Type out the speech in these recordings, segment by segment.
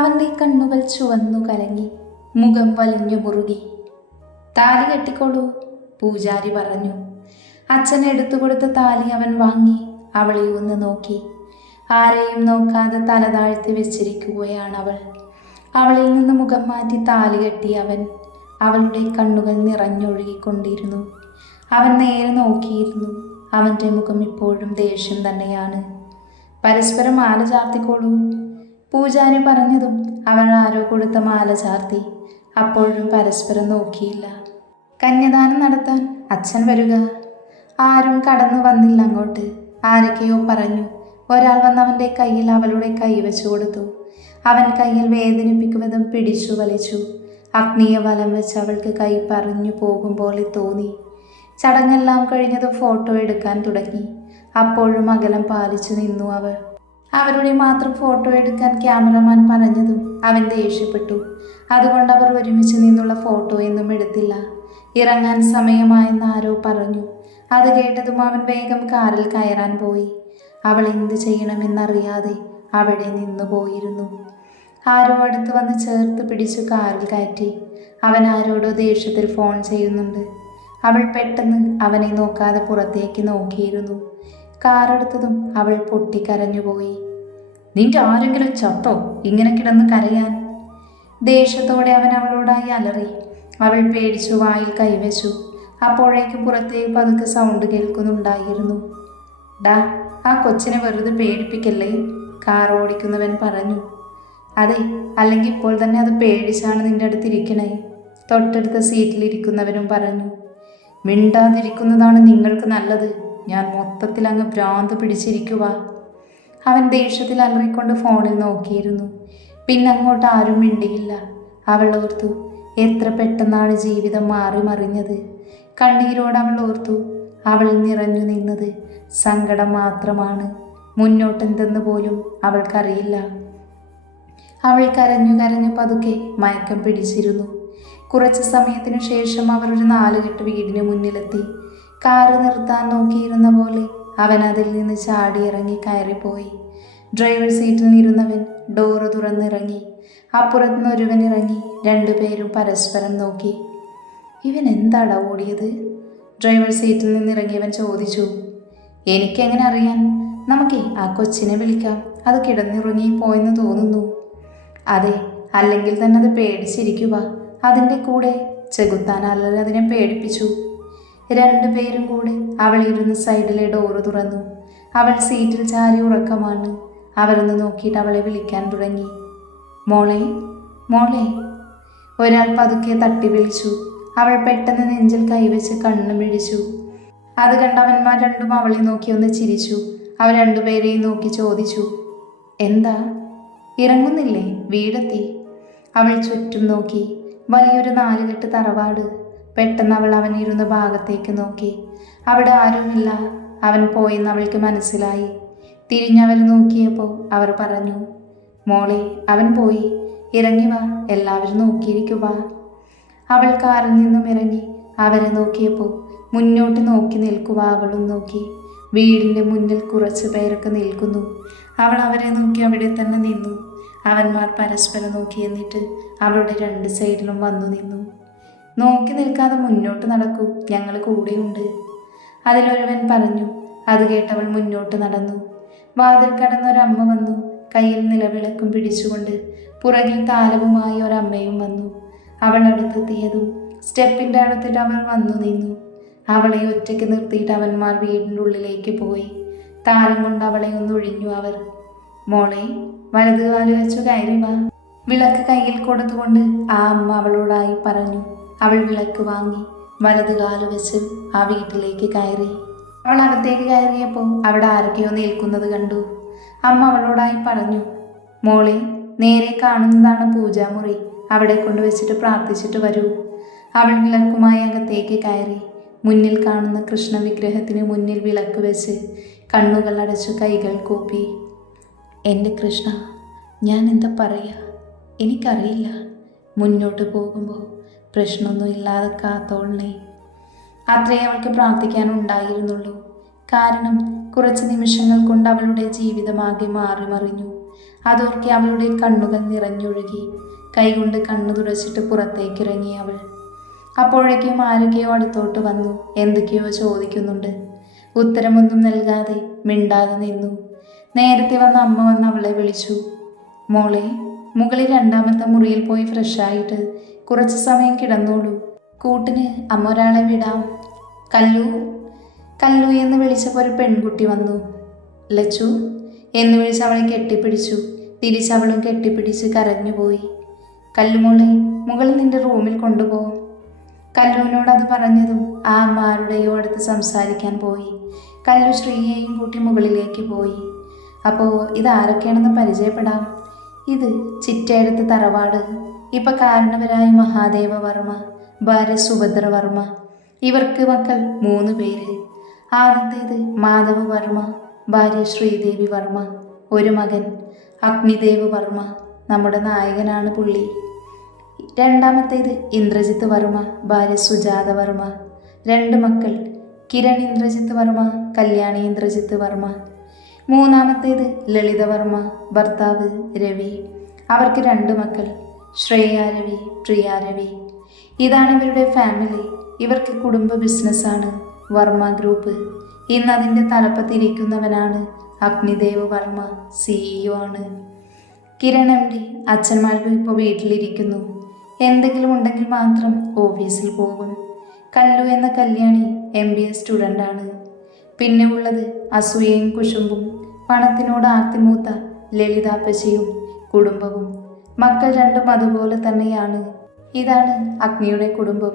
അവൻ്റെ കണ്ണുകൾ ചുവന്നു കലങ്ങി, മുഖം വലിഞ്ഞു മുറുകി. താലി കെട്ടിക്കോളൂ, പൂജാരി പറഞ്ഞു. അച്ഛൻ എടുത്തു കൊടുത്ത താലി അവൻ വാങ്ങി. അവളെ ഒന്ന് നോക്കി. ആരെയും നോക്കാതെ തല താഴ്ത്തി വെച്ചിരിക്കുകയാണ് അവൾ. അവളിൽ നിന്ന് മുഖം മാറ്റി താലി കെട്ടി അവൻ. അവളുടെ കണ്ണുകൾ നിറഞ്ഞൊഴുകിക്കൊണ്ടിരുന്നു. അവൻ നേരെ നോക്കിയിരുന്നു. അവൻ്റെ മുഖം ഇപ്പോഴും ദേഷ്യം തന്നെയാണ്. പരസ്പരം മാല ചാർത്തിക്കോളൂ, പൂജാരി പറഞ്ഞതും അവൾ ആരോ കൊടുത്ത മാല ചാർത്തി. അപ്പോഴും പരസ്പരം നോക്കിയില്ല. കന്യാദാനം നടത്താൻ അച്ഛൻ വരിക. ആരും കടന്നു വന്നില്ല അങ്ങോട്ട്. ആരൊക്കെയോ പറഞ്ഞു. ഒരാൾ വന്ന് അവൻ്റെ കയ്യിൽ അവളുടെ കൈ വെച്ചു കൊടുത്തു. അവൻ കയ്യിൽ വേദനിപ്പിക്കുവതും പിടിച്ചു വലിച്ചു. അഗ്നിയെ വലം വെച്ച് അവൾക്ക് കൈ പറഞ്ഞു പോകും പോലെ തോന്നി. ചടങ്ങെല്ലാം കഴിഞ്ഞതും ഫോട്ടോ എടുക്കാൻ തുടങ്ങി. അപ്പോഴും അകലം പാലിച്ചു നിന്നു അവർ. അവരുടെ മാത്രം ഫോട്ടോ എടുക്കാൻ ക്യാമറമാൻ പറഞ്ഞതും അവൻ ദേഷ്യപ്പെട്ടു. അതുകൊണ്ട് അവർ ഒരുമിച്ച് നിന്നുള്ള ഫോട്ടോ ഒന്നും എടുത്തില്ല. ഇറങ്ങാൻ സമയമായെന്ന് ആരോ പറഞ്ഞു. അത് കേട്ടതും അവൻ വേഗം കാറിൽ കയറാൻ പോയി. അവൾ എന്ത് ചെയ്യണമെന്നറിയാതെ അവിടെ നിന്നു പോയിരുന്നു. ആരോ അടുത്ത് വന്ന് ചേർത്ത് പിടിച്ചു കാറിൽ കയറ്റി. അവൻ ആരോടോ ദേഷ്യത്തിൽ ഫോൺ ചെയ്യുന്നുണ്ട്. അവൾ പെട്ടെന്ന് അവനെ നോക്കാതെ പുറത്തേക്ക് നോക്കിയിരുന്നു. കാറെടുത്തതും അവൾ പൊട്ടിക്കരഞ്ഞുപോയി. നിന്റെ ആരെങ്കിലും ചത്തോ ഇങ്ങനെ കിടന്ന് കരയാൻ? ദേഷ്യത്തോടെ അവൻ അവളോടായി അലറി. അവൾ പേടിച്ചു വായിൽ കൈവച്ചു. അപ്പോഴേക്ക് പുറത്തേക്ക് പതുക്കെ സൗണ്ട് കേൾക്കുന്നുണ്ടായിരുന്നു. ഡാ, ആ കൊച്ചിനെ വെറുതെ പേടിപ്പിക്കല്ലേ, കാർ ഓടിക്കുന്നവൻ പറഞ്ഞു. അതെ, അല്ലെങ്കിൽ ഇപ്പോൾ തന്നെ അത് പേടിച്ചാണ് നിന്റെ അടുത്തിരിക്കണേ, തൊട്ടടുത്ത സീറ്റിലിരിക്കുന്നവനും പറഞ്ഞു. മിണ്ടാതിരിക്കുന്നതാണ് നിങ്ങൾക്ക് നല്ലത്. ഞാൻ മൊത്തത്തിൽ അങ്ങ് ഭ്രാന്ത് പിടിച്ചിരിക്കുക. അവൻ ദേഷ്യത്തിൽ അലറിക്കൊണ്ട് ഫോണിൽ നോക്കിയിരുന്നു. പിന്നെ അങ്ങോട്ട് ആരും മിണ്ടിയില്ല. അവൾ ഓർത്തു, എത്ര പെട്ടെന്നാണ് ജീവിതം മാറി മറിഞ്ഞത്. കണ്ണീരോട് അവൾ ഓർത്തു, അവൾ നിറഞ്ഞു നിന്നത് സങ്കടം മാത്രമാണ്. മുന്നോട്ടെന്തെന്ന് പോലും അവൾക്കറിയില്ല. അവൾ കരഞ്ഞു കരഞ്ഞു പതുക്കെ മയക്കം പിടിച്ചിരുന്നു. കുറച്ച് സമയത്തിനു ശേഷം അവർ ഒരു 4 കെട്ട് വീടിന് മുന്നിലെത്തി. കാറ് നിർത്താൻ നോക്കിയിരുന്ന പോലെ അവൻ അതിൽ നിന്ന് ചാടിയിറങ്ങി കയറിപ്പോയി. ഡ്രൈവർ സീറ്റിൽ ഇരുന്നവൻ ഡോറ് തുറന്നിറങ്ങി. അപ്പുറത്തുനിന്ന് ഒരുവൻ ഇറങ്ങി. 2 പേരും പരസ്പരം നോക്കി. ഇവൻ എന്താടാ ഓടിയത്? ഡ്രൈവർ സീറ്റിൽ നിന്നിറങ്ങിയവൻ ചോദിച്ചു. എനിക്കെങ്ങനെ അറിയാൻ? നമുക്കേ ആ കൊച്ചിനെ വിളിക്കാം. അത് കിടന്നിറങ്ങി പോയെന്ന് തോന്നുന്നു. അതെ, അല്ലെങ്കിൽ തന്നെ അത് പേടിച്ചിരിക്കുക. അതിൻ്റെ കൂടെ ചെകുത്താൻ അല്ലറി അതിനെ പേടിപ്പിച്ചു. 2 പേരും കൂടെ അവൾ ഇരുന്ന സൈഡിലെ ഡോറ് തുറന്നു. അവൾ സീറ്റിൽ ചാരി ഉറക്കമാണ്. അവരൊന്ന് നോക്കിയിട്ട് അവളെ വിളിക്കാൻ തുടങ്ങി. മോളെ, മോളെ. ഒരാൾ പതുക്കെ തട്ടി വിളിച്ചു. അവൾ പെട്ടെന്ന് നെഞ്ചിൽ കൈവച്ച് കണ്ണു മിഴിച്ചു. അത് കണ്ടവന്മാർ രണ്ടും അവളെ നോക്കി ഒന്ന് ചിരിച്ചു. അവർ 2 പേരെയും നോക്കി ചോദിച്ചു, എന്താ? ഇറങ്ങുന്നില്ലേ? വീടെത്തി. അവൾ ചുറ്റും നോക്കി. വലിയൊരു 4 കെട്ട് തറവാട്. പെട്ടെന്ന് അവൾ അവനിരുന്ന ഭാഗത്തേക്ക് നോക്കി. അവിടെ ആരുമില്ല. അവൻ പോയെന്ന് അവൾക്ക് മനസ്സിലായി. തിരിഞ്ഞവർ നോക്കിയപ്പോൾ അവർ പറഞ്ഞു, മോളെ, അവൻ പോയി. ഇറങ്ങി വാ, എല്ലാവരും നോക്കിയിരിക്കുക. അവൾ കാറിൽ നിന്നും ഇറങ്ങി അവരെ നോക്കിയപ്പോൾ മുന്നോട്ട് നോക്കി നിൽക്കുക അവളും നോക്കി. വീടിൻ്റെ മുന്നിൽ കുറച്ച് പേരൊക്കെ നിൽക്കുന്നു. അവൾ അവരെ നോക്കി അവിടെ തന്നെ നിന്നു. അവന്മാർ പരസ്പരം നോക്കി. എന്നിട്ട് അവളുടെ 2 സൈഡിലും വന്നു നിന്നു. നോക്കി നിൽക്കാതെ മുന്നോട്ട് നടക്കൂ, ഞങ്ങൾ കൂടെയുണ്ട്, അതിലൊരുവൻ പറഞ്ഞു. അത് കേട്ടവൾ മുന്നോട്ട് നടന്നു. വാതിൽ കടന്നൊരമ്മ വന്നു. കയ്യിൽ നിലവിളക്കും പിടിച്ചുകൊണ്ട് പുറകിൽ താലവുമായി ഒരമ്മയും വന്നു. അവൾ അടുത്തെത്തിയതും സ്റ്റെപ്പിൻ്റെ അടുത്തിട്ട് അവൾ വന്നു നിന്നു. അവളെ ഒറ്റയ്ക്ക് നിർത്തിയിട്ട് അവന്മാർ വീടിൻ്റെ ഉള്ളിലേക്ക് പോയി. താരം കൊണ്ട് അവളെ ഒന്ന് ഒഴിഞ്ഞു അവർ. മോളെ, വലതുകാല് വെച്ചു കയറി വാ, വിളക്ക് കയ്യിൽ കൊടുത്തുകൊണ്ട് ആ അമ്മ അവളോടായി പറഞ്ഞു. അവൾ വിളക്ക് വാങ്ങി വലതുകാല് വെച്ച് ആ വീട്ടിലേക്ക് കയറി. അവൾ അകത്തേക്ക് കയറിയപ്പോൾ അവിടെ ആരൊക്കെയോ നിൽക്കുന്നത് കണ്ടു. അമ്മ അവളോടായി പറഞ്ഞു, മോളെ, നേരെ കാണുന്നതാണ് പൂജാമുറി. അവിടെ കൊണ്ടുവച്ചിട്ട് പ്രാർത്ഥിച്ചിട്ട് വരൂ. അവൾ വിളക്കുമായി അകത്തേക്ക് കയറി. മുന്നിൽ കാണുന്ന കൃഷ്ണ വിഗ്രഹത്തിന് മുന്നിൽ വിളക്ക് വെച്ച് കണ്ണുകൾ അടച്ചു കൈകൾ കൂപ്പി. എൻ്റെ കൃഷ്ണ, ഞാൻ എന്താ പറയുക? എനിക്കറിയില്ല. മുന്നോട്ട് പോകുമ്പോൾ പ്രശ്നമൊന്നും ഇല്ലാതെ കാത്തോളണേ. അത്രേ അവൾക്ക് പ്രാർത്ഥിക്കാനുണ്ടായിരുന്നുള്ളൂ. കാരണം കുറച്ച് നിമിഷങ്ങൾ കൊണ്ട് അവളുടെ ജീവിതമാകെ മാറി മറിഞ്ഞു. അതോർക്കെ അവളുടെ കണ്ണുകൾ നിറഞ്ഞൊഴുകി. കൈകൊണ്ട് കണ്ണു തുടച്ചിട്ട് പുറത്തേക്കിറങ്ങി അവൾ. അപ്പോഴേക്കും ആരൊക്കെയോ അടുത്തോട്ട് വന്നു എന്തൊക്കെയോ ചോദിക്കുന്നുണ്ട്. ഉത്തരമൊന്നും നൽകാതെ മിണ്ടാതെ നിന്നു. നേരത്തെ വന്ന അമ്മ വന്ന് അവളെ വിളിച്ചു. മോളെ, മുകളിൽ രണ്ടാമത്തെ മുറിയിൽ പോയി ഫ്രഷായിട്ട് കുറച്ച് സമയം കിടന്നോളൂ. കൂട്ടിന് അമ്മ ഒരാളെ വിടാം. കല്ലു, കല്ലു എന്ന് വിളിച്ചപ്പോൾ ഒരു പെൺകുട്ടി വന്നു. ലച്ചു എന്ന് വിളിച്ച് അവളെ കെട്ടിപ്പിടിച്ചു. തിരിച്ചവളും കെട്ടിപ്പിടിച്ച് കരഞ്ഞുപോയി. കല്ലുമോളെ, മുകളിൽ നിന്റെ റൂമിൽ കൊണ്ടുപോകും. കല്ലുവിനോട് അത് പറഞ്ഞതും ആ അമ്മ ആരുടെയോ അടുത്ത് സംസാരിക്കാൻ പോയി. കല്ലു ശ്രീയെയും കൂട്ടി മുകളിലേക്ക് പോയി. അപ്പോൾ ഇതാരൊക്കെയാണെന്ന് പരിചയപ്പെടാം. ഇത് ചിറ്റയെടുത്ത് തറവാട്. ഇപ്പം കാരണവരായ മഹാദേവ വർമ്മ, ഭാര്യ സുഭദ്ര വർമ്മ. ഇവർക്ക് മക്കൾ 3 പേര്. ആദ്യത്തേത് മാധവ വർമ്മ, ഭാര്യ ശ്രീദേവി വർമ്മ. ഒരു മകൻ അഗ്നിദേവ് വർമ്മ, നമ്മുടെ നായകനാണ് പുള്ളി. രണ്ടാമത്തേത് ഇന്ദ്രജിത്ത് വർമ്മ, ഭാര്യ സുജാത വർമ്മ. 2 മക്കൾ കിരൺ ഇന്ദ്രജിത്ത് വർമ്മ, കല്യാണി ഇന്ദ്രജിത്ത് വർമ്മ. മൂന്നാമത്തേത് ലളിത വർമ്മ, ഭർത്താവ് രവി. അവർക്ക് 2 മക്കൾ ശ്രേയ രവി, പ്രിയ രവി. ഇതാണ് ഇവരുടെ ഫാമിലി. ഇവർക്ക് കുടുംബ ബിസിനസ്സാണ് വർമ്മ ഗ്രൂപ്പ്. ഇന്ന് അതിൻ്റെ തലപ്പത്തിരിക്കുന്നവനാണ് അഗ്നിദേവ് വർമ്മ, CEO ആണ്. കിരൺ MD അച്ഛന്മാർക്ക് ഇപ്പോൾ വീട്ടിലിരിക്കുന്നു. എന്തെങ്കിലും ഉണ്ടെങ്കിൽ മാത്രം ഓഫീസിൽ പോകും. കല്ലു എന്ന കല്യാണി MBA സ്റ്റുഡൻ്റാണ്. പിന്നെ ഉള്ളത് അസൂയയും കുശുമ്പും പണത്തിനോട് ആർത്തിമൂത്ത ലളിതാപ്പച്ചിയും കുടുംബവും. മക്കൾ 2 അതുപോലെ തന്നെയാണ്. ഇതാണ് അഗ്നിയുടെ കുടുംബം.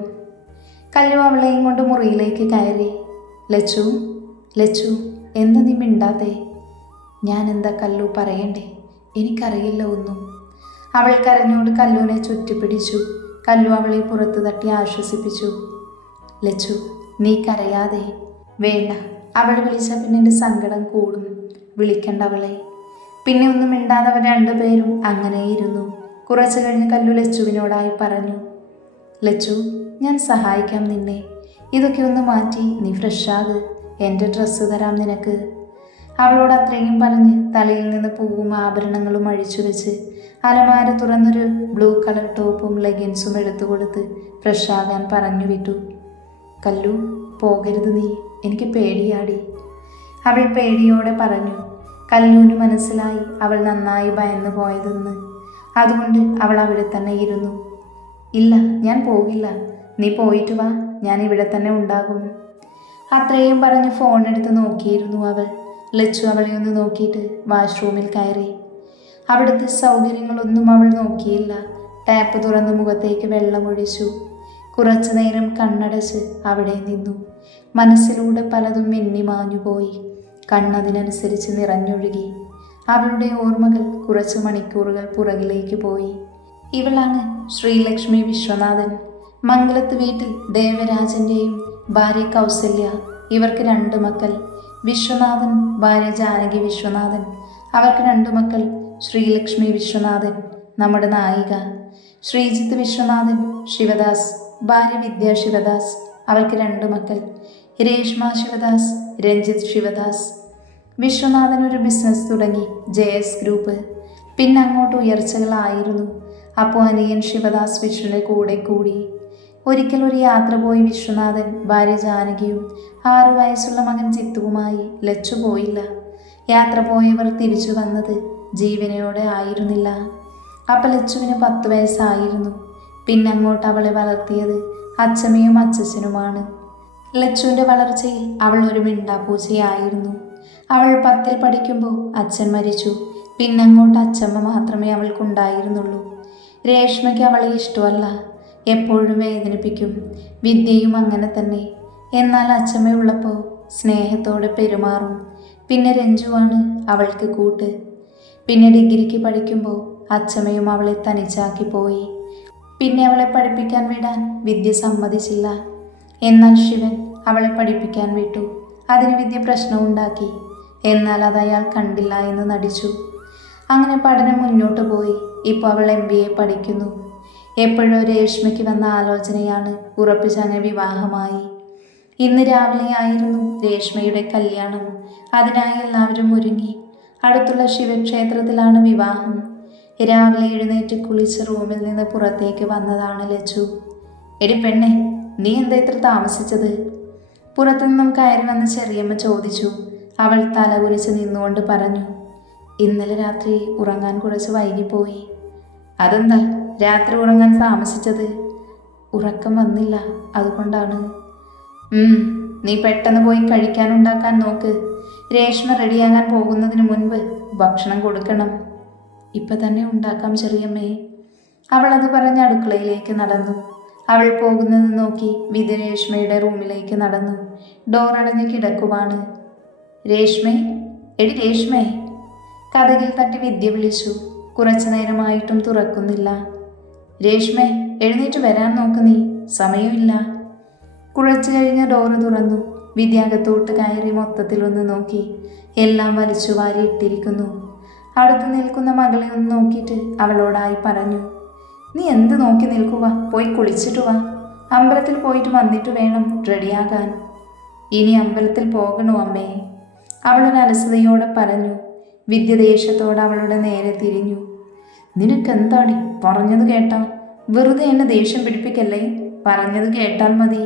കല്ലു അവളെയും കൊണ്ട് മുറിയിലേക്ക് കയറി. ലച്ചു, ലച്ചു, എന്താ നീ മിണ്ടാതെ? ഞാൻ എന്താ കല്ലു പറയണ്ടേ? എനിക്കറിയില്ല ഒന്നും. അവൾ കരഞ്ഞോട് കല്ലുവിനെ ചുറ്റിപ്പിടിച്ചു. കല്ലു അവളെ പുറത്തു തട്ടി ആശ്വസിപ്പിച്ചു. ലച്ചു, നീ കരയാതെ. വേണ്ട, അവൾ വിളിച്ചാൽ പിന്നെ എൻ്റെ സങ്കടം കൂടും. വിളിക്കണ്ട അവളെ. പിന്നെ ഒന്നും മിണ്ടാതെ അവർ 2 പേരും അങ്ങനെയിരുന്നു. കുറച്ചു കഴിഞ്ഞ് കല്ലു ലച്ചുവിനോടായി പറഞ്ഞു. ലച്ചു, ഞാൻ സഹായിക്കാം നിന്നെ. ഇതൊക്കെ ഒന്ന് മാറ്റി നീ ഫ്രഷാക്. എൻ്റെ ഡ്രസ്സ് തരാം നിനക്ക്. അവളോട് അത്രയും പറഞ്ഞ് തലയിൽ നിന്ന് പൂവും ആഭരണങ്ങളും അഴിച്ചു വെച്ച് അലമാര തുറന്നൊരു ബ്ലൂ കളർ ടോപ്പും ലെഗിൻസും എടുത്തു കൊടുത്ത് ഫ്രഷാകാൻ പറഞ്ഞു വിട്ടു. കല്ലു, പോകരുത് നീ, എനിക്ക് പേടിയാടി. അവൾ പേടിയോടെ പറഞ്ഞു. കല്ലുവിന് മനസ്സിലായി അവൾ നന്നായി ഭയന്നു പോയതെന്ന്. അതുകൊണ്ട് അവൾ അവിടെ തന്നെ ഇരുന്നു. ഇല്ല, ഞാൻ പോകില്ല. നീ പോയിട്ട് വാ, ഞാൻ ഇവിടെ തന്നെ ഉണ്ടാകും. അത്രയും പറഞ്ഞ് ഫോൺ എടുത്ത് നോക്കിയിരുന്നു അവൾ. ലച്ചു അവളെ ഒന്ന് നോക്കിയിട്ട് വാഷ്റൂമിൽ കയറി. അവിടുത്തെ സൗകര്യങ്ങളൊന്നും അവൾ നോക്കിയില്ല. ടാപ്പ് തുറന്ന് മുഖത്തേക്ക് വെള്ളമൊഴിച്ചു. കുറച്ചു നേരം കണ്ണടച്ച് അവിടെ നിന്നു. മനസ്സിലൂടെ പലതും മിന്നി മാഞ്ഞുപോയി. കണ്ണതിനനുസരിച്ച് നിറഞ്ഞൊഴുകി. അവളുടെ ഓർമ്മകൾ കുറച്ച് മണിക്കൂറുകൾ പുറകിലേക്ക് പോയി. ഇവളാണ് ശ്രീലക്ഷ്മി വിശ്വനാഥൻ. മംഗലത്ത് വീട്ടിൽ ദേവരാജൻ്റെയും ഭാര്യ കൗസല്യ. ഇവർക്ക് 2 മക്കൾ. വിശ്വനാഥൻ, ഭാര്യ ജാനകി വിശ്വനാഥൻ. അവർക്ക് 2 മക്കൾ. ശ്രീലക്ഷ്മി വിശ്വനാഥൻ, നമ്മുടെ നായിക. ശ്രീജിത്ത് വിശ്വനാഥൻ, ശിവദാസ്, ഭാര്യ വിദ്യ ശിവദാസ്. അവർക്ക് 2 മക്കൾ. രേഷ്മ ശിവദാസ്, രഞ്ജിത്ത് ശിവദാസ്. വിശ്വനാഥൻ ഒരു ബിസിനസ് തുടങ്ങി, JS ഗ്രൂപ്പ്. പിന്നെ അങ്ങോട്ട് ഉയർച്ചകളായിരുന്നു. അപ്പോൾ അനിയൻ ശിവദാസ് വിഷ്ണുവിൻ്റെ കൂടെ കൂടി. ഒരിക്കൽ ഒരു യാത്ര പോയി വിശ്വനാഥൻ, ഭാര്യ ജാനകിയും 6 വയസ്സുള്ള മകൻ ചിത്തുവുമായി. ലച്ചു പോയില്ല. യാത്ര പോയവർ തിരിച്ചു വന്നത് ജീവനയോടെ ആയിരുന്നില്ല. അപ്പം ലച്ചുവിന് 10 വയസ്സായിരുന്നു. പിന്നെ അങ്ങോട്ട് അവളെ വളർത്തിയത് അച്ഛമ്മയും അച്ഛച്ചനുമാണ്. ലച്ചുവിൻ്റെ വളർച്ചയിൽ അവൾ ഒരു മിണ്ടാപ്പൂച്ചയായിരുന്നു. അവൾ 10ൽ പഠിക്കുമ്പോൾ അച്ഛൻ മരിച്ചു. പിന്നങ്ങോട്ട് അച്ഛമ്മ മാത്രമേ അവൾക്കുണ്ടായിരുന്നുള്ളൂ. രേഷ്മയ്ക്ക് അവളെ ഇഷ്ടമല്ല, എപ്പോഴും വേദനിപ്പിക്കും. വിദ്യയും അങ്ങനെ തന്നെ. എന്നാൽ അച്ഛമ്മയുള്ളപ്പോൾ സ്നേഹത്തോടെ പെരുമാറും. പിന്നെ രഞ്ജുവാണ് അവൾക്ക് കൂട്ട്. പിന്നെ ഡിഗ്രിക്ക് പഠിക്കുമ്പോൾ അച്ഛമ്മയും അവളെ തനിച്ചാക്കി പോയി. പിന്നെ അവളെ പഠിപ്പിക്കാൻ വിടാൻ വിദ്യ സമ്മതിച്ചില്ല. എന്നാൽ ശിവൻ അവളെ പഠിപ്പിക്കാൻ വിട്ടു. അതിന് വിദ്യ പ്രശ്നമുണ്ടാക്കി. എന്നാൽ അത് അയാൾ കണ്ടില്ല എന്ന് നടിച്ചു. അങ്ങനെ പഠനം മുന്നോട്ട് പോയി. ഇപ്പോൾ അവൾ MBA പഠിക്കുന്നു. എപ്പോഴോ രേഷ്മയ്ക്ക് വന്ന ആലോചനയാണ്. ഉറപ്പിച്ചങ്ങനെ വിവാഹമായി. ഇന്ന് രാവിലെ ആയിരുന്നു രേഷ്മയുടെ കല്യാണം. അതിനായി എല്ലാവരും ഒരുങ്ങി. അടുത്തുള്ള ശിവക്ഷേത്രത്തിലാണ് വിവാഹം. രാവിലെ എഴുന്നേറ്റ് കുളിച്ച് റൂമിൽ നിന്ന് പുറത്തേക്ക് വന്നതാണ് ലച്ചു. എടി പെണ്ണെ, നീ എന്താ ഇത്ര താമസിച്ചത്? പുറത്തുനിന്നും കയറി വന്ന് ചെറിയമ്മ ചോദിച്ചു. അവൾ തലകുനിച്ച് നിന്നുകൊണ്ട് പറഞ്ഞു, ഇന്നലെ രാത്രി ഉറങ്ങാൻ കുറച്ച് വൈകിപ്പോയി. അതെന്താ രാത്രി ഉറങ്ങാൻ താമസിച്ചത്? ഉറക്കം വന്നില്ല, അതുകൊണ്ടാണ്. നീ പെട്ടെന്ന് പോയി കഴിക്കാനുണ്ടാക്കാൻ നോക്ക്. രേഷ്മ റെഡിയാകാൻ പോകുന്നതിന് മുൻപ് ഭക്ഷണം കൊടുക്കണം. ഇപ്പം തന്നെ ഉണ്ടാക്കാം ചെറിയമ്മേ. അവൾ അത് പറഞ്ഞ് അടുക്കളയിലേക്ക് നടന്നു. അവൾ പോകുന്നത് നോക്കി വിദ്യ രേഷ്മയുടെ റൂമിലേക്ക് നടന്നു. ഡോർ അടഞ്ഞ് കിടക്കുവാണ്. രേഷ്മേ, എടി രേഷ്മേ. കതകിൽ തട്ടി വിദ്യ വിളിച്ചു. കുറച്ചു നേരമായിട്ടും തുറക്കുന്നില്ല. രേഷ്മേ, എഴുന്നേറ്റ് വരാൻ നോക്ക് നീ, സമയമില്ല. കുറച്ചു കഴിഞ്ഞ് ഡോറ് തുറന്നു. വിദ്യ അകത്തോട്ട് കയറി മൊത്തത്തിലൊന്ന് നോക്കി. എല്ലാം വലിച്ചു വാരി ഇട്ടിരിക്കുന്നു. അടുത്ത് നിൽക്കുന്ന മകളെ ഒന്ന് നോക്കിയിട്ട് അവളോടായി പറഞ്ഞു, നീ എന്ത് നോക്കി നിൽക്കുക? പോയി കുളിച്ചിട്ട് വാ. അമ്പലത്തിൽ പോയിട്ട് വന്നിട്ട് വേണം റെഡിയാകാൻ. ഇനി അമ്പലത്തിൽ പോകണോ അമ്മേ? അവളൊരു അലസതയോടെ പറഞ്ഞു. വിദ്യ ദേഷ്യത്തോടെ അവളുടെ നേരെ തിരിഞ്ഞു. നിനക്കെന്താടി? പറഞ്ഞത് കേട്ടാ? വെറുതെ എന്നെ ദേഷ്യം പിടിപ്പിക്കല്ലേ. പറഞ്ഞത് കേട്ടാൽ മതി.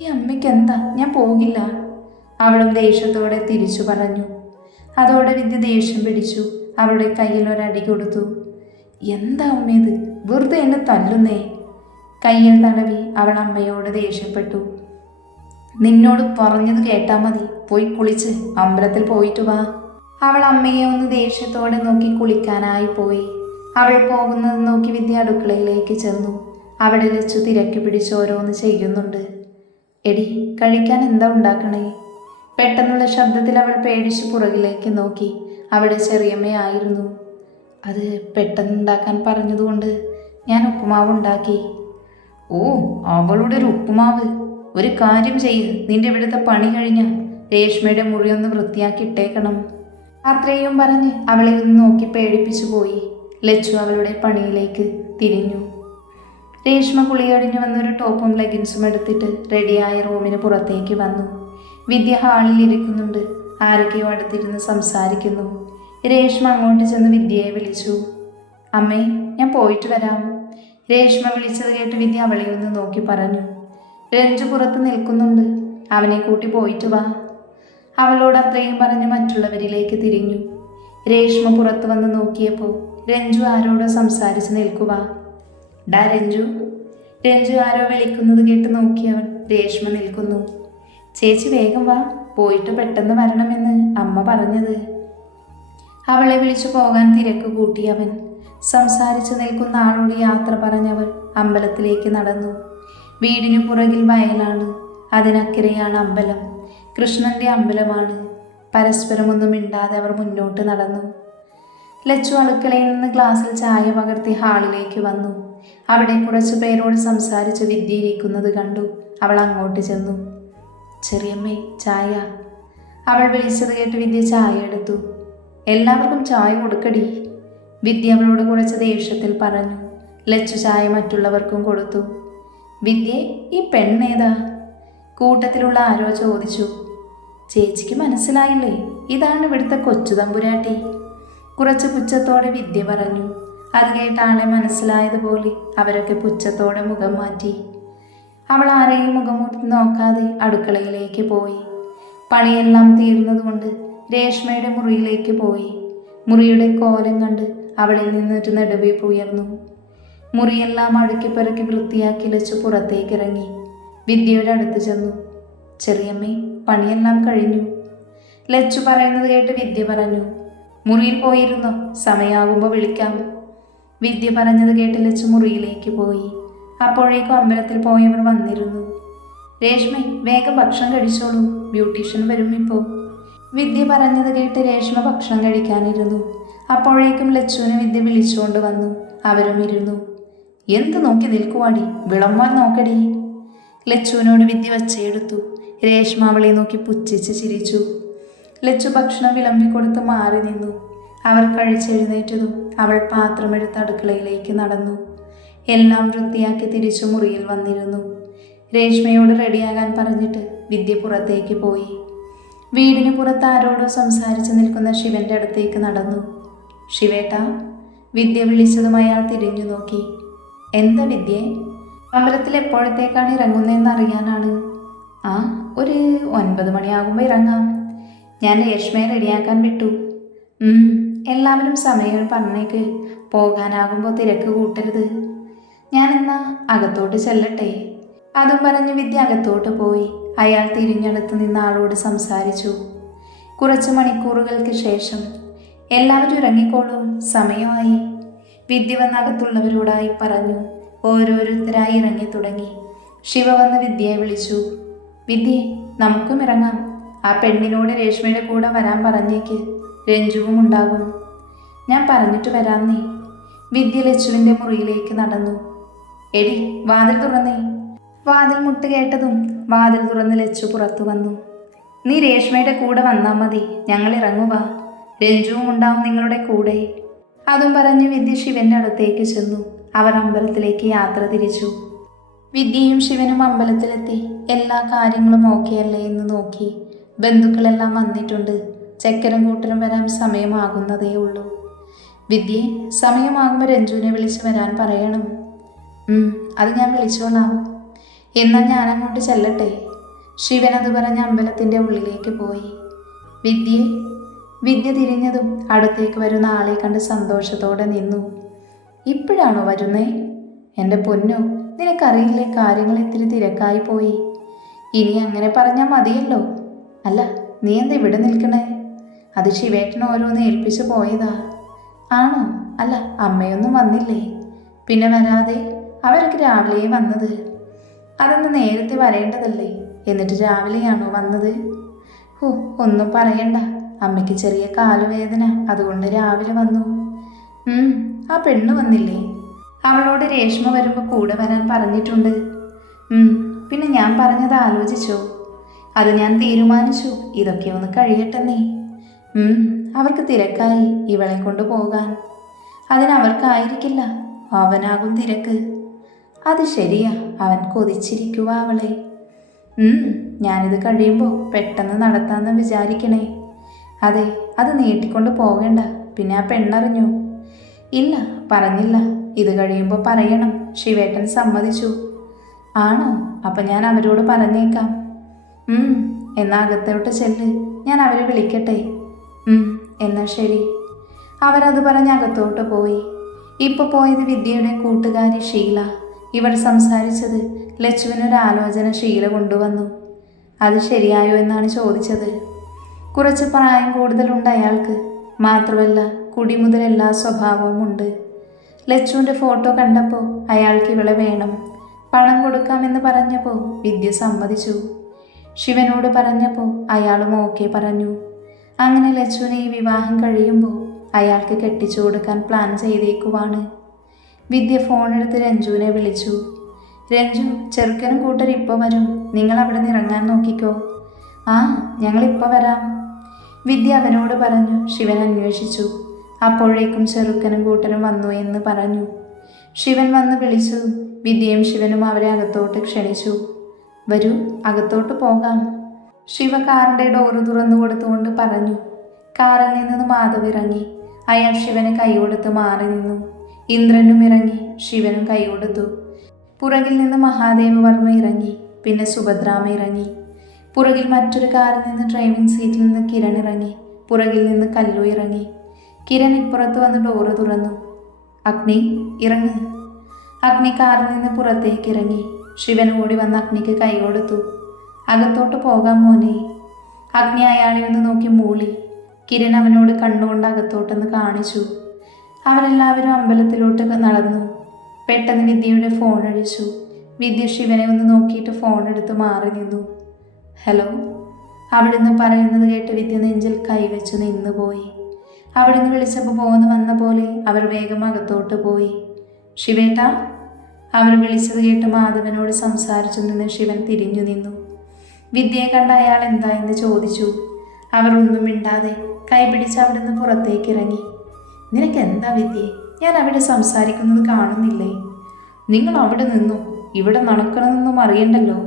ഈ അമ്മയ്ക്ക് എന്താ? ഞാൻ പോകില്ല. അവളും ദേഷ്യത്തോടെ തിരിച്ചു പറഞ്ഞു. അതോടെ വിദ്യ ദേഷ്യം പിടിച്ചു. അവളുടെ കയ്യിൽ ഒരടി കൊടുത്തു. എന്താ അമ്മേത്? വെറുതെ എന്നെ തല്ലുന്നേ. കയ്യിൽ തടവി അവൾ അമ്മയോട് ദേഷ്യപ്പെട്ടു. നിന്നോട് പറഞ്ഞത് കേട്ടാ മതി. പോയി കുളിച്ച് അമ്പലത്തിൽ പോയിട്ട് വാ. അവൾ അമ്മയെ ഒന്ന് ദേഷ്യത്തോടെ നോക്കി കുളിക്കാനായി പോയി. അവൾ പോകുന്നത് നോക്കി വിദ്യ അടുക്കളയിലേക്ക് ചെന്നു. അവിടെ ലച്ചു തിരക്കി പിടിച്ച് ഓരോന്ന് ചെയ്യുന്നുണ്ട്. എടി, കഴിക്കാൻ എന്താ ഉണ്ടാക്കണേ? പെട്ടെന്നുള്ള ശബ്ദത്തിൽ അവൾ പേടിച്ച് പുറകിലേക്ക് നോക്കി. അവിടെ ചെറിയമ്മയായിരുന്നു. അത് പെട്ടെന്നുണ്ടാക്കാൻ പറഞ്ഞതുകൊണ്ട് ഞാൻ ഉപ്പുമാവ് ഉണ്ടാക്കി. ഓ, അവളുടെ ഒരു ഉപ്പുമാവ്. ഒരു കാര്യം ചെയ്യ്, നിന്റെ ഇവിടുത്തെ പണി കഴിഞ്ഞ രേഷ്മയുടെ മുറിയൊന്ന് വൃത്തിയാക്കി ഇട്ടേക്കണം. അത്രയും പറഞ്ഞ് അവളെ ഒന്ന് നോക്കി പേടിപ്പിച്ചു പോയി. ലച്ചു അവളുടെ പണിയിലേക്ക് തിരിഞ്ഞു. രേഷ്മ കുളിയൊഴിഞ്ഞു വന്നൊരു ടോപ്പും ലെഗിൻസും എടുത്തിട്ട് റെഡിയായ റൂമിന് പുറത്തേക്ക് വന്നു. വിദ്യ ഹാളിൽ ഇരിക്കുന്നുണ്ട്. ആരൊക്കെയോ അടുത്തിരുന്ന് സംസാരിക്കുന്നു. രേഷ്മ അങ്ങോട്ട് ചെന്ന് വിദ്യയെ വിളിച്ചു. അമ്മേ, ഞാൻ പോയിട്ട് വരാം. രേഷ്മ വിളിച്ചത് കേട്ട് വിദ്യ അവളെ ഒന്ന് നോക്കി പറഞ്ഞു. രഞ്ജു പുറത്ത് നിൽക്കുന്നുണ്ട്, അവനെ കൂട്ടി പോയിട്ട് വാ. അവളോട് അത്രയും പറഞ്ഞ് മറ്റുള്ളവരിലേക്ക് തിരിഞ്ഞു. രേഷ്മ പുറത്ത് വന്ന് നോക്കിയപ്പോൾ രഞ്ജു ആരോടോ സംസാരിച്ച് നിൽക്കുക. ഡാ രഞ്ജു. രഞ്ജു ആരോ വിളിക്കുന്നത് കേട്ട് നോക്കിയവൻ രേഷ്മ നിൽക്കുന്നു. ചേച്ചി വേഗം വാ, പോയിട്ട് പെട്ടെന്ന് വരണമെന്ന് അമ്മ പറഞ്ഞത്. അവളെ വിളിച്ചു പോകാൻ തിരക്ക് കൂട്ടിയവൻ. സംസാരിച്ചു നിൽക്കുന്ന ആളോട് യാത്ര പറഞ്ഞവൻ അമ്പലത്തിലേക്ക് നടന്നു. വീടിനു പുറകിൽ വയലാണ്. അതിനക്കരെയാണ് അമ്പലം. കൃഷ്ണന്റെ അമ്പലമാണ്. പരസ്പരമൊന്നും മിണ്ടാതെ അവർ മുന്നോട്ട് നടന്നു. ലച്ചു അടുക്കളയിൽ നിന്ന് ഗ്ലാസ്സിൽ ചായ പകർത്തി ഹാളിലേക്ക് വന്നു. അവിടെ കുറച്ചു പേരോട് സംസാരിച്ച് വിദ്യ ഇരിക്കുന്നത് കണ്ടു. അവൾ അങ്ങോട്ട് ചെന്നു. ചെറിയമ്മേ, ചായ. അവൾ വിളിച്ചത് കേട്ട് വിദ്യ ചായ എടുത്തു. എല്ലാവർക്കും ചായ കൊടുക്കടി. വിദ്യ അവളോട് കുറച്ച് ദേഷ്യത്തിൽ പറഞ്ഞു. ലച്ചു ചായ മറ്റുള്ളവർക്കും കൊടുത്തു. വിദ്യേ, ഈ പെണ്ണേതാ? കൂട്ടത്തിലുള്ള ആരോ ചോദിച്ചു. ചേച്ചിക്ക് മനസ്സിലായില്ലേ? ഇതാണ് ഇവിടുത്തെ കൊച്ചു തമ്പുരാട്ടി. കുറച്ച് പുച്ഛത്തോടെ വിദ്യ പറഞ്ഞു. അത് കേട്ട ആളെ മനസ്സിലായതുപോലെ അവരൊക്കെ പുച്ഛത്തോടെ മുഖം മാറ്റി. അവൾ ആരെയും മുഖമൂർത്തി നോക്കാതെ അടുക്കളയിലേക്ക് പോയി. പണിയെല്ലാം തീർന്നതുകൊണ്ട് രേഷ്മയുടെ മുറിയിലേക്ക് പോയി. മുറിയുടെ കോലം കണ്ട് അവളിൽ നിന്നൊരു നെടുവീർപ്പ് ഉയർന്നു. മുറിയെല്ലാം അടുക്കിപ്പെറുക്കി വൃത്തിയാക്കി ലച്ചു പുറത്തേക്കിറങ്ങി. വിദ്യയുടെ അടുത്ത് ചെന്നു. ചെറിയമ്മേ, പണിയെല്ലാം കഴിഞ്ഞു. ലച്ചു പറയുന്നത് കേട്ട് വിദ്യ പറഞ്ഞു. മുറിയിൽ പോയിരുന്നോ? സമയമാകുമ്പോൾ വിളിക്കാം. വിദ്യ പറഞ്ഞത് കേട്ട് ലച്ചു മുറിയിലേക്ക് പോയി. അപ്പോഴേക്കും അമ്പലത്തിൽ പോയവർ വന്നിരുന്നു. രേഷ്മ, വേഗം ഭക്ഷണം കഴിച്ചോളൂ, ബ്യൂട്ടീഷ്യൻ വരും ഇപ്പോൾ. വിദ്യ പറഞ്ഞത് കേട്ട് രേഷ്മ ഭക്ഷണം കഴിക്കാനിരുന്നു. അപ്പോഴേക്കും ലച്ചുവിനെ വിദ്യ വിളിച്ചുകൊണ്ട് വന്നു. അവരും ഇരുന്നു. എന്ത് നോക്കി നിൽക്കുവാടി? വിളമ്പാൻ നോക്കടി. ലച്ചുവിനോട് വിദ്യ വച്ചെടുത്തു. രേഷ്മ അവളെ നോക്കി പുച്ഛിച്ച് ചിരിച്ചു. ലച്ചു ഭക്ഷണം വിളമ്പിക്കൊടുത്ത് മാറി നിന്നു. അവർ കഴിച്ചെഴുന്നേറ്റതും അവൾ പാത്രമെടുത്ത് അടുക്കളയിലേക്ക് നടന്നു. എല്ലാം വൃത്തിയാക്കി തിരിച്ചു മുറിയിൽ വന്നിരുന്നു. രേഷ്മയോട് റെഡിയാകാൻ പറഞ്ഞിട്ട് വിദ്യ പുറത്തേക്ക് പോയി. വീടിന് പുറത്ത് ആരോടോ സംസാരിച്ച് നിൽക്കുന്ന ശിവന്റെ അടുത്തേക്ക് നടന്നു. ശിവേട്ടാ, വിദ്യ വിളിച്ചതും അയാൾ തിരിഞ്ഞു നോക്കി. എന്താ വിദ്യേ? അമ്പലത്തിൽ എപ്പോഴത്തേക്കാണ് ഇറങ്ങുന്നതെന്ന് അറിയാനാണ്. ആ, ഒരു 9 മണിയാകുമ്പോൾ ഇറങ്ങാം. ഞാൻ രേഷ്മയെ റെഡിയാക്കാൻ വിട്ടു. എല്ലാവരും സമയം പറഞ്ഞേക്ക്. പോകാനാകുമ്പോൾ തിരക്ക് കൂട്ടരുത്. ഞാൻ എന്നാ അകത്തോട്ട് ചെല്ലട്ടെ. അതും പറഞ്ഞ് വിദ്യ അകത്തോട്ട് പോയി. അയാൾ തിരിഞ്ഞെടുത്ത് നിന്ന ആളോട് സംസാരിച്ചു. കുറച്ച് മണിക്കൂറുകൾക്ക് ശേഷം എല്ലാവരും ഇറങ്ങിക്കോളും, സമയമായി. വിദ്യ വന്ന് അകത്തുള്ളവരോടായി പറഞ്ഞു. ഓരോരുത്തരായി ഇറങ്ങി തുടങ്ങി. ശിവ വന്ന് വിദ്യയെ വിളിച്ചു. വിദ്യേ, നമുക്കും ഇറങ്ങാം. ആ പെണ്ണിനോട് രേഷ്മയുടെ കൂടെ വരാൻ പറഞ്ഞേക്ക്. രഞ്ജുവും ഉണ്ടാകും. ഞാൻ പറഞ്ഞിട്ട് വരാന്നേ. വിദ്യ ലച്ചുവിൻ്റെ മുറിയിലേക്ക് നടന്നു. എടി, വാതിൽ തുറന്നേ. വാതിൽ മുട്ട് കേട്ടതും വാതിൽ തുറന്ന് ലച്ചു പുറത്തു വന്നു. നീ രേഷ്മയുടെ കൂടെ വന്നാൽ മതി, ഞങ്ങൾ ഇറങ്ങുക. രഞ്ജുവും ഉണ്ടാവും നിങ്ങളുടെ കൂടെ. അതും പറഞ്ഞ് വിദ്യ ശിവന്റെ അടുത്തേക്ക് ചെന്നു. അവർ അമ്പലത്തിലേക്ക് യാത്ര തിരിച്ചു. വിദ്യയും ശിവനും അമ്പലത്തിലെത്തി. എല്ലാ കാര്യങ്ങളും ഓക്കെ അല്ലേ എന്ന് നോക്കി. ബന്ധുക്കളെല്ലാം വന്നിട്ടുണ്ട്. ചെക്കനും കൂട്ടരും വരാൻ സമയമാകുന്നതേ ഉള്ളൂ. വിദ്യയെ, സമയമാകുമ്പോൾ രഞ്ജുവിനെ വിളിച്ച് വരാൻ പറയണം. അത് ഞാൻ വിളിച്ചോളാം. എന്നാൽ ഞാനങ്ങോട്ട് ചെല്ലട്ടെ. ശിവൻ അത് പറഞ്ഞ് അമ്പലത്തിൻ്റെ ഉള്ളിലേക്ക് പോയി. വിദ്യ തിരിഞ്ഞതും അടുത്തേക്ക് വരുന്ന ആളെ കണ്ട് സന്തോഷത്തോടെ നിന്നു. ഇപ്പോഴാണോ വരുന്നേ? എൻ്റെ പൊന്നോ, നിനക്കറിയില്ലേ, കാര്യങ്ങൾ ഇത്തിരി തിരക്കായി പോയി. ഇനി അങ്ങനെ പറഞ്ഞാൽ മതിയല്ലോ. അല്ല, നീ എന്താ ഇവിടെ നിൽക്കണേ? അത് ശിവേട്ടൻ ഓരോന്ന് ഏൽപ്പിച്ചു പോയതാ. ആണോ? അല്ല, അമ്മയൊന്നും വന്നില്ലേ? പിന്നെ വരാതെ? അവരൊക്കെ രാവിലെ വന്നത്. അതൊന്ന് നേരത്തെ വരേണ്ടതല്ലേ? എന്നിട്ട് രാവിലെയാണോ വന്നത്? ഒന്നും പറയണ്ട. അമ്മയ്ക്ക് ചെറിയ കാലുവേദന, അതുകൊണ്ട് രാവിലെ വന്നു. ആ പെണ്ണ് വന്നില്ലേ? അവളോട് രേഷ്മ വരുമ്പോൾ കൂടെ വരാൻ പറഞ്ഞിട്ടുണ്ട്. പിന്നെ ഞാൻ പറഞ്ഞത് ആലോചിച്ചോ? അത് ഞാൻ തീരുമാനിച്ചു. ഇതൊക്കെ ഒന്ന് കഴിയട്ടെന്നേ. അവർക്ക് തിരക്കായി ഇവളെ കൊണ്ട് പോകാൻ. അതിനവർക്കായിരിക്കില്ല, അവനാകും തിരക്ക്. അത് ശരിയാ, അവൻ കൊതിച്ചിരിക്കുക അവളെ. ഞാനിത് കഴിയുമ്പോൾ പെട്ടെന്ന് നടത്താമെന്ന് വിചാരിക്കണേ. അതെ, അത് നീട്ടിക്കൊണ്ട് പോകണ്ട. പിന്നെ ആ പെണ്ണറിഞ്ഞോ? ഇല്ല, പറഞ്ഞില്ല. ഇത് കഴിയുമ്പോൾ പറയണം. ശിവേട്ടൻ സമ്മതിച്ചു. ആണോ? അപ്പം ഞാൻ അവരോട് പറഞ്ഞേക്കാം. എന്നാ അകത്തോട്ട് ചെല്ല്, ഞാൻ അവരെ വിളിക്കട്ടെ. എന്നാൽ ശരി. അവരത് പറഞ്ഞ് അകത്തോട്ട് പോയി. ഇപ്പോൾ പോയത് വിദ്യയുടെ കൂട്ടുകാരി ഷീല. ഇവർ സംസാരിച്ചത് ലച്ചുവിനൊരാലോചന ഷീല കൊണ്ടുവന്നു. അത് ശരിയായോ എന്നാണ് ചോദിച്ചത്. കുറച്ച് പ്രായം കൂടുതലുണ്ട് അയാൾക്ക്. മാത്രമല്ല, കുടി മുതൽ എല്ലാ സ്വഭാവവും ഉണ്ട്. ലച്ചുവിൻ്റെ ഫോട്ടോ കണ്ടപ്പോൾ അയാൾക്ക് ഇവളെ വേണം. പണം കൊടുക്കാമെന്ന് പറഞ്ഞപ്പോൾ വിദ്യ സമ്മതിച്ചു. ശിവനോട് പറഞ്ഞപ്പോൾ അയാളും ഓക്കെ പറഞ്ഞു. അങ്ങനെ ലച്ചുവിനെ ഈ വിവാഹം കഴിയുമ്പോൾ അയാൾക്ക് കെട്ടിച്ചു കൊടുക്കാൻ പ്ലാൻ ചെയ്തേക്കുവാണ്. വിദ്യ ഫോണെടുത്ത് രഞ്ജുവിനെ വിളിച്ചു. രഞ്ജു, ചെറുക്കനും കൂട്ടരും ഇപ്പോൾ വരും. നിങ്ങൾ അവിടെ നിന്ന് ഇറങ്ങാൻ നോക്കിക്കോ. ആ, ഞങ്ങളിപ്പോൾ വരാം. വിദ്യ അവനോട് പറഞ്ഞു. ശിവൻ അന്വേഷിച്ചു. അപ്പോഴേക്കും ചെറുക്കനും കൂട്ടരും വന്നു എന്ന് പറഞ്ഞു. ശിവൻ വന്ന് വിളിച്ചു. വിദ്യയും ശിവനും അവരെ അകത്തോട്ട് ക്ഷണിച്ചു. വരൂ, അകത്തോട്ട് പോകാം. ശിവ കാറിൻ്റെ ഡോറ് തുറന്നു കൊടുത്തുകൊണ്ട് പറഞ്ഞു. കാറിൽ നിന്ന് മാധവ് ഇറങ്ങി. അയാൾ ശിവന് കൈ കൊടുത്ത് മാറി നിന്നു. ഇന്ദ്രനും ഇറങ്ങി. ശിവനും കൈ കൊടുത്തു. പുറകിൽ നിന്ന് മഹാദേവ വർമ്മ ഇറങ്ങി. പിന്നെ സുഭദ്രാമ ഇറങ്ങി. പുറകിൽ മറ്റൊരു കാറിൽ നിന്ന് ഡ്രൈവിംഗ് സീറ്റിൽ നിന്ന് കിരൺ ഇറങ്ങി. പുറകിൽ നിന്ന് കല്ലു ഇറങ്ങി. കിരൺ ഇപ്പുറത്ത് വന്ന് ഡോറ് തുറന്നു. അഗ്നി, ഇറങ്ങ്. അഗ്നി കാറിൽ നിന്ന് പുറത്തേക്ക് ഇറങ്ങി. ശിവൻ ഓടി വന്ന് അഗ്നിക്ക് കൈ കൊടുത്തു. അകത്തോട്ട് പോകാം മോനെ. അഗ്നി അയാളെ ഒന്ന് നോക്കി മൂളി. കിരൺ അവനോട് കണ്ണുകൊണ്ട് അകത്തോട്ടെന്ന് കാണിച്ചു. അവരെല്ലാവരും അമ്പലത്തിലോട്ട് നടന്നു. പെട്ടെന്ന് വിദ്യയുടെ ഫോൺ അടിച്ചു. വിദ്യ ശിവനെ ഒന്ന് നോക്കിയിട്ട് ഫോൺ എടുത്ത് മാറി നിന്നു. ഹലോ. അവിടുന്ന് പറയുന്നത് കേട്ട് വിദ്യ നെഞ്ചിൽ കൈവച്ചു നിന്നുപോയി. അവിടുന്ന് വിളിച്ചപ്പോൾ പോന്ന് വന്ന പോലെ അവർ വേഗം അകത്തോട്ട് പോയി. ശിവേട്ടാ. അവർ വിളിച്ചത് കേട്ട് മാധവനോട് സംസാരിച്ചു നിന്ന് ശിവൻ തിരിഞ്ഞു നിന്നു. വിദ്യയെ കണ്ട അയാൾ എന്താ എന്ന് ചോദിച്ചു. അവർ ഒന്നും മിണ്ടാതെ കൈപിടിച്ച് അവിടുന്ന് പുറത്തേക്ക് ഇറങ്ങി. നിനക്ക് എന്താ വിദ്യയെ? ഞാൻ അവിടെ സംസാരിക്കുന്നത് കാണുന്നില്ലേ? നിങ്ങൾ അവിടെ നിന്നു. ഇവിടെ നടക്കണമെന്നൊന്നും അറിയണ്ടല്ലോ.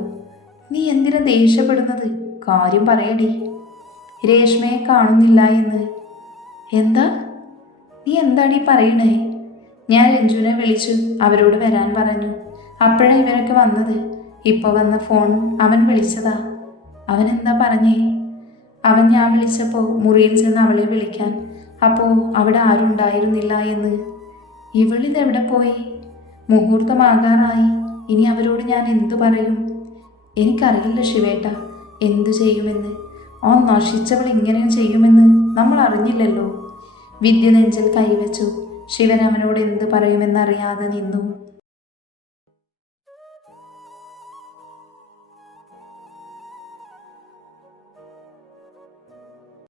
നീ എന്തിനാ ദേഷ്യപ്പെടുന്നത്? കാര്യം പറയടി. രേഷ്മയെ കാണുന്നില്ല എന്ന്. എന്താ? നീ എന്താടീ പറയണേ? ഞാൻ രഞ്ജുവിനെ വിളിച്ചു, അവരോട് വരാൻ പറഞ്ഞു. അപ്പോഴാണ് ഇവരൊക്കെ വന്നത്. ഇപ്പോൾ വന്ന ഫോൺ അവൻ വിളിച്ചതാ. അവൻ എന്താ പറഞ്ഞേ? അവൻ ഞാൻ വിളിച്ചപ്പോൾ മുറിയിൽ ചെന്ന് അവളെ വിളിക്കാൻ, അപ്പോൾ അവിടെ ആരും ഉണ്ടായിരുന്നില്ല എന്ന്. ഇവളിതെവിടെ പോയി? മുഹൂർത്തമാകാറായി. ഇനി അവരോട് ഞാൻ എന്തു പറയും? എനിക്കറിയില്ല ശിവേട്ട, എന്തു ചെയ്യുമെന്ന്. ആ നശിച്ചവൾ ഇങ്ങനെ ചെയ്യുമെന്ന് നമ്മൾ അറിഞ്ഞില്ലല്ലോ. വിദ്യ നെഞ്ചിൽ കൈവച്ചു. ശിവൻ അവനോട് എന്തു പറയുമെന്നറിയാതെ നിന്നു.